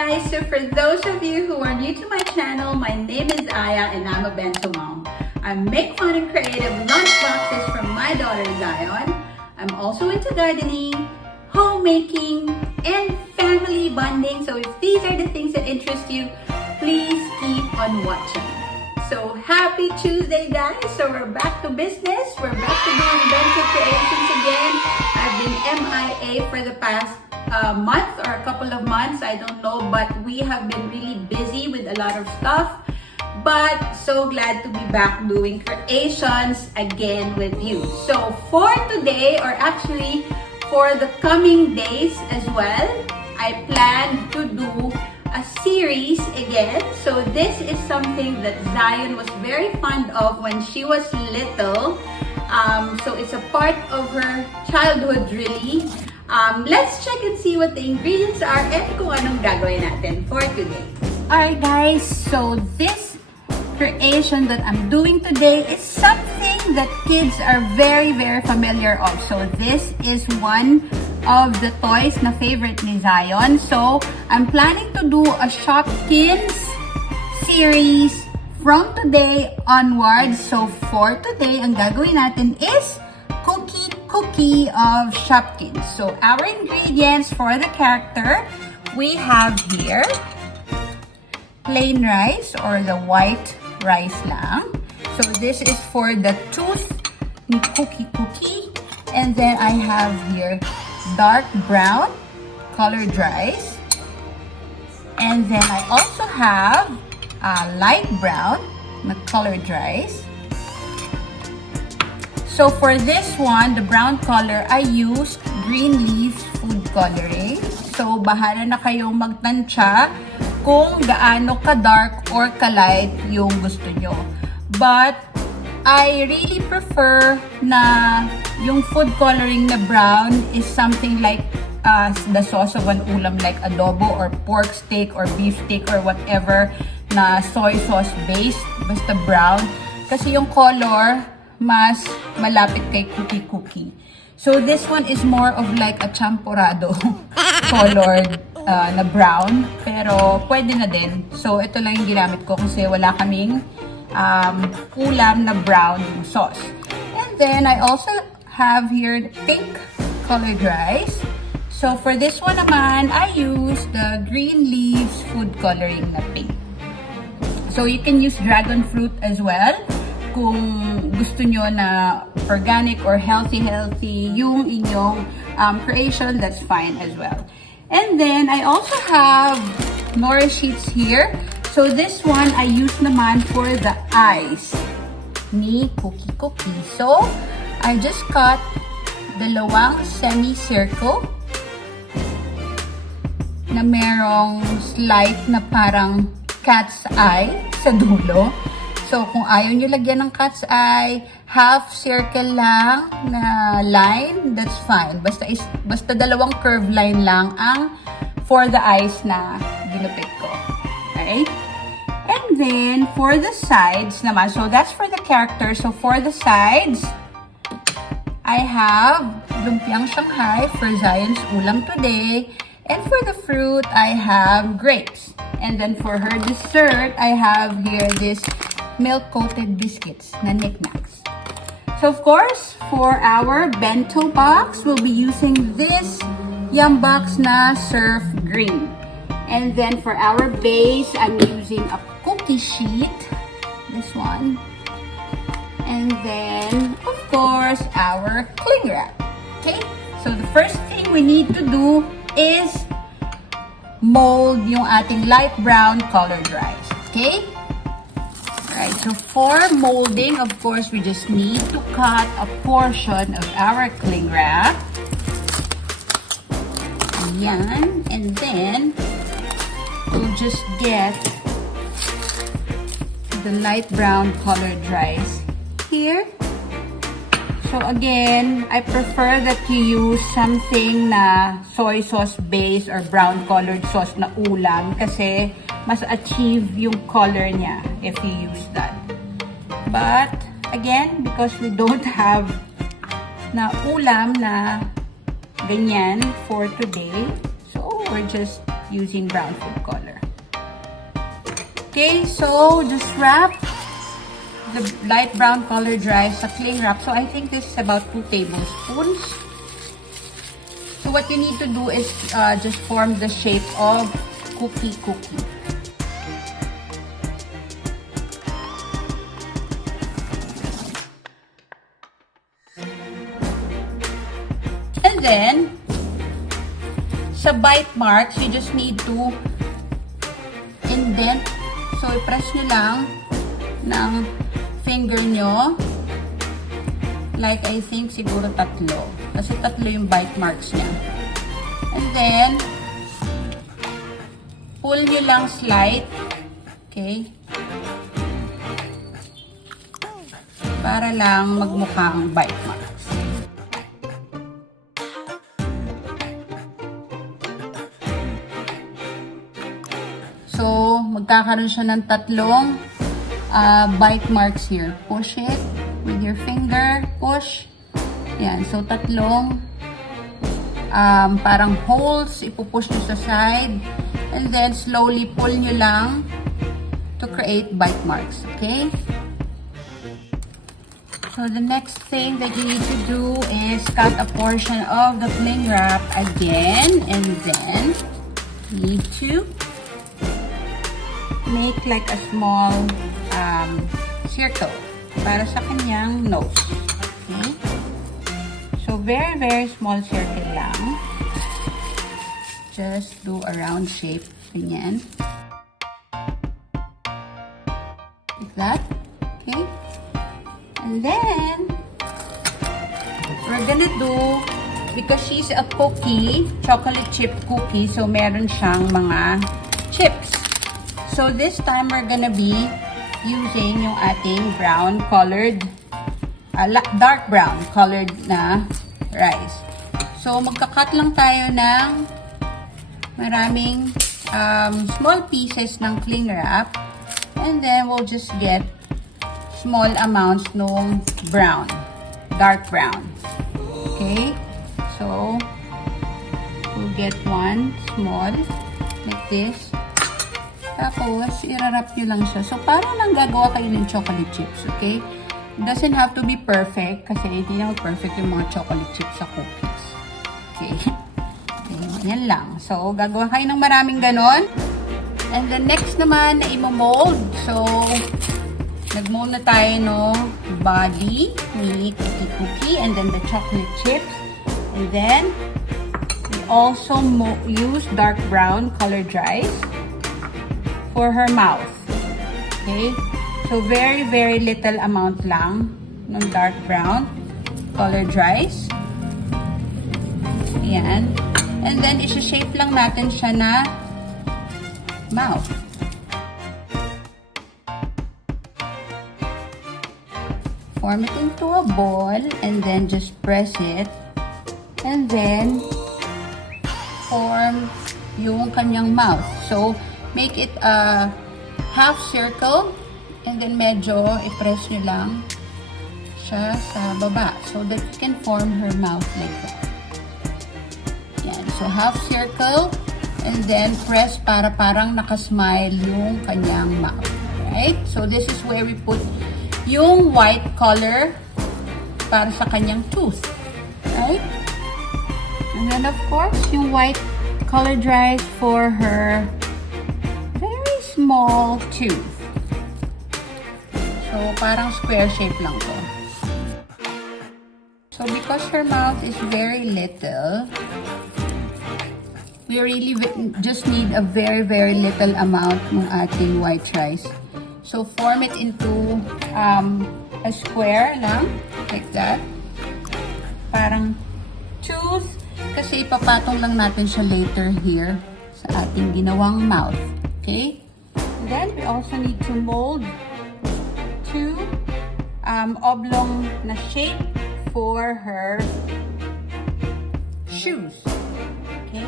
guys! So for those of you who are new to my channel, my name is Aya and I'm a bento mom. I make fun and creative lunchboxes from my daughter Zion. I'm also into gardening, homemaking, and family bonding. So if these are the things that interest you, please keep on watching. So happy Tuesday guys! So we're back to business. We're back to doing bento creations again. I've been MIA for the past month or a couple of months, I don't know, but we have been really busy with a lot of stuff. But so glad to be back doing creations again with you. So for today, or actually for the coming days as well, I plan to do a series again. So this is something that Zion was very fond of when she was little. So it's a part of her childhood really. Let's check and see what the ingredients are and kung anong gagawin natin for today. Alright guys, so this creation that I'm doing today is something that kids are very familiar of. So this is one of the toys na favorite ni Zion. So I'm planning to do a Shopkins series from today onwards. So for today, ang gagawin natin is Kooky of Shopkins. So our ingredients for the character, we have here plain rice or the white rice lang. So this is for the tooth ni Kooky. And then I have here dark brown colored rice. And then I also have light brown na colored rice. So for this one, the brown color, I used green leaf food coloring. So bahala na kayong magtansya kung gaano ka-dark or ka-light yung gusto nyo. But I really prefer na yung food coloring na brown is something like the sauce of an ulam like adobo or pork steak or beef steak or whatever na soy sauce based, basta brown. Kasi yung color mas malapit kay Kooky. So this one is more of like a champorado colored na brown, pero pwede na din. So ito lang yung ginamit ko kasi wala kaming ulam na brown sauce. And then I also have here pink colored rice. So for this one naman, I use the green leaves food coloring na pink. So you can use dragon fruit as well. Kung gusto nyo na organic or healthy yung inyong creation, that's fine as well. And then I also have Nora sheets here. So this one I use naman for the eyes ni Kooky. So I just cut dalawang semicircle na merong slight na parang cat's eye sa dulo. So, kung ayaw nyo lagyan ng cat's eye, half circle lang na line, that's fine. Basta dalawang curve line lang ang for the eyes na ginupit ko. Okay? And then, for the sides naman, so that's for the character. So, for the sides, I have lumpiang Shanghai for Zion's ulam today. And for the fruit, I have grapes. And then for her dessert, I have here this milk-coated biscuits na knickknacks. So of course, for our bento box, we'll be using this Yum Box na surf green. And then for our base, I'm using a cookie sheet, this one. And then, of course, our cling wrap. Okay? So the first thing we need to do is mold yung ating light brown colored rice. Okay? Alright, so for molding, of course, we just need to cut a portion of our cling wrap. Ayan. And then, we'll just get the light brown colored rice here. So again, I prefer that you use something na soy sauce base or brown colored sauce na ulam kasi mas achieve yung color niya if you use that. But again, because we don't have na ulam na ganyan for today, so we're just using brown food color. Okay, so just wrap the light brown color dry sa cling wrap. So I think this is about 2 tablespoons. So what you need to do is just form the shape of cookie. And then, sa bite marks, you just need to indent. So, i-press nyo lang ng finger nyo. Like, I think siguro 3. Kasi 3 yung bite marks niya. And then, pull nyo lang slight. Okay? Para lang magmukha ang bite marks. So, magkakaroon siya ng 3 bite marks here. Push it with your finger. Push. Yan. So, 3 parang holes. Ipupush nyo sa side. And then, slowly pull nyo lang to create bite marks. Okay? So, the next thing that you need to do is cut a portion of the cling wrap again. And then, you need to make like a small circle para sa kanyang nose. Okay? So, very, very small circle lang. Just do a round shape. Ganyan. Like that. Okay? And then, we're gonna do, because she's a cookie, chocolate chip cookie, so meron siyang mga chips. So, this time, we're gonna be using yung ating brown colored, dark brown colored na rice. So, magka-cut lang tayo ng maraming small pieces ng cling wrap. And then, we'll just get small amounts ng brown, dark brown. Okay? So, we'll get one small, like this. Tapos, irarap nyo lang siya. So, parang lang gagawa kayo ng chocolate chips, okay? It doesn't have to be perfect kasi hindi naman perfect yung mga chocolate chips sa cookies. Okay? Okay, yan lang. So, gagawa kayo ng maraming ganon. And the next naman na imo-mold. So, nag-mold na tayo no body ni cookie and then the chocolate chips. And then, we also use dark brown colored rice for her mouth. Okay? So, very, very little amount lang ng dark brown colored rice. Ayan. And then, isa-shape lang natin siya na mouth. Form it into a ball and then just press it. And then, form yung kanyang mouth. So, make it a half circle and then medyo i-press nyo lang siya sa baba so that you can form her mouth like that. Yan. So, half circle and then press para parang nakasmile yung kanyang mouth. Right? So, this is where we put yung white color para sa kanyang tooth. Right? And then, of course, yung white colored rice for her small tooth. So, parang square shape lang to. So, because her mouth is very little, we really just need a very, very little amount ng ating white rice. So, form it into a square lang, like that. Parang tooth, kasi ipapatong lang natin siya later here sa ating ginawang mouth. Okay? Then, we also need to mold 2 oblong na shape for her shoes. Okay?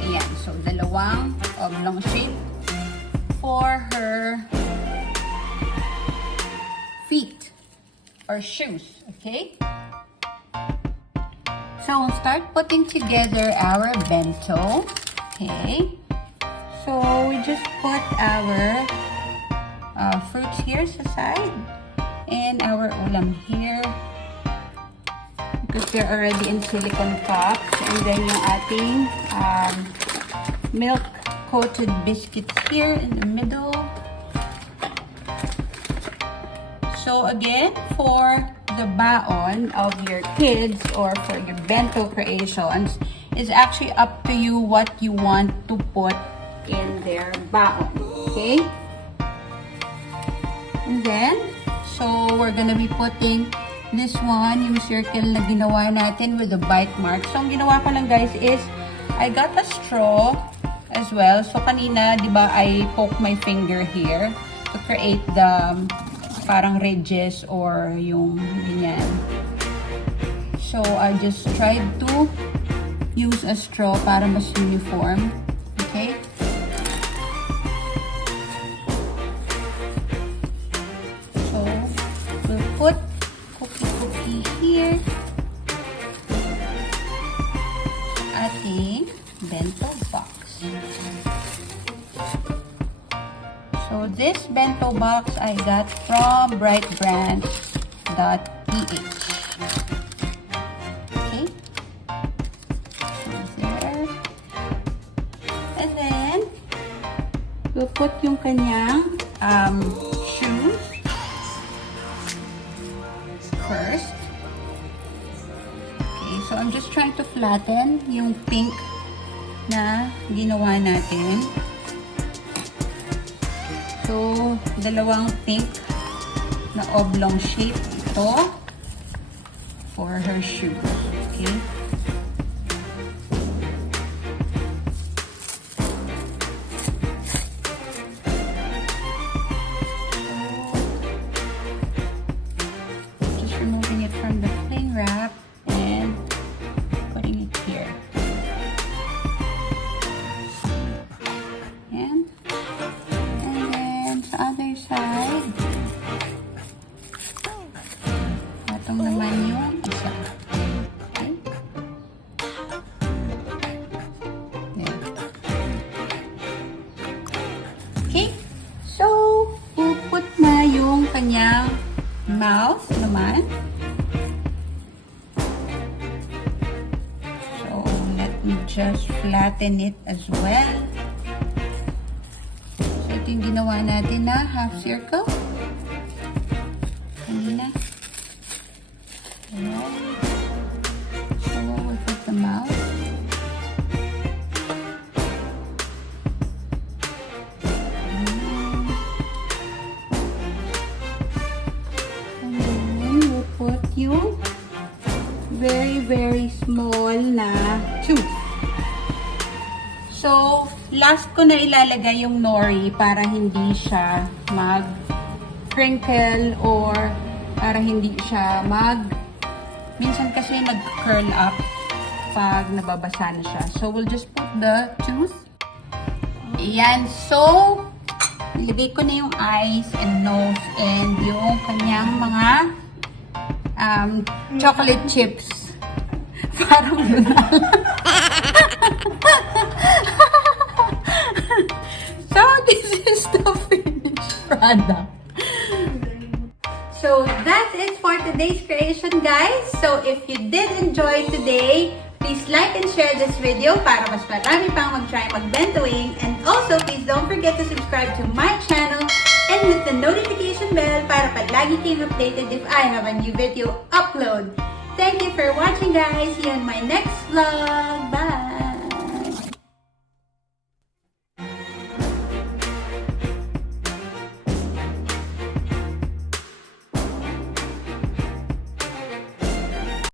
Ayan. dalawang oblong shape for her feet or shoes, okay? So we'll start putting together our bento, okay? So we just put our fruits here sa side and our ulam here because they're already in silicone cups, and then yung ating milk coated biscuits here in the middle. So again, for the baon of your kids or for your bento creations, is actually up to you what you want to put in their baon, okay? And then, so we're gonna be putting this one, yung circle na ginawa natin with the bite mark. So ang ginawa ko lang guys is, I got a straw as well. So kanina, di ba, I poke my finger here to create the parang ridges or yung ganyan. So I just tried to use a straw para mas uniform. Okay? So we'll put Kooky here. Ating bento box. So this bento box I got from brightbrand.ph. Okay. So there. And then we'll put yung kanyang shoes first. Okay, so I'm just trying to flatten yung pink na ginawa natin. So, dalawang pink na oblong shape ito for her shoes. Okay? Just removing it from the cling wrap and putting it here. And then sa other side, itong naman yung isa. Okay? There. Okay? So, we'll put na yung kanyang mouth naman. So, let me just flatten it as well. So, ito yung ginawa natin na half circle. Kanina. Ayan. So, we'll put the mouth. And then, we'll put yung very small na tooth. So, last ko na ilalagay yung nori para hindi siya mag-crinkle or para hindi siya minsan kasi nag-curl up pag nababasa na siya. So, we'll just put the tooth. Ayan. So, ilagay ko na yung eyes and nose and yung kanyang mga chocolate chips. Parang lunal. So, this is the finished product. So, that's it for today's creation, guys. So, if you did enjoy today, please like and share this video para mas marami pang mag-try mag-bentoing. And also, please don't forget to subscribe to my channel and hit the notification bell para palagi kayong updated if I have a new video upload. Thank you for watching, guys. See you in my next vlog. Bye!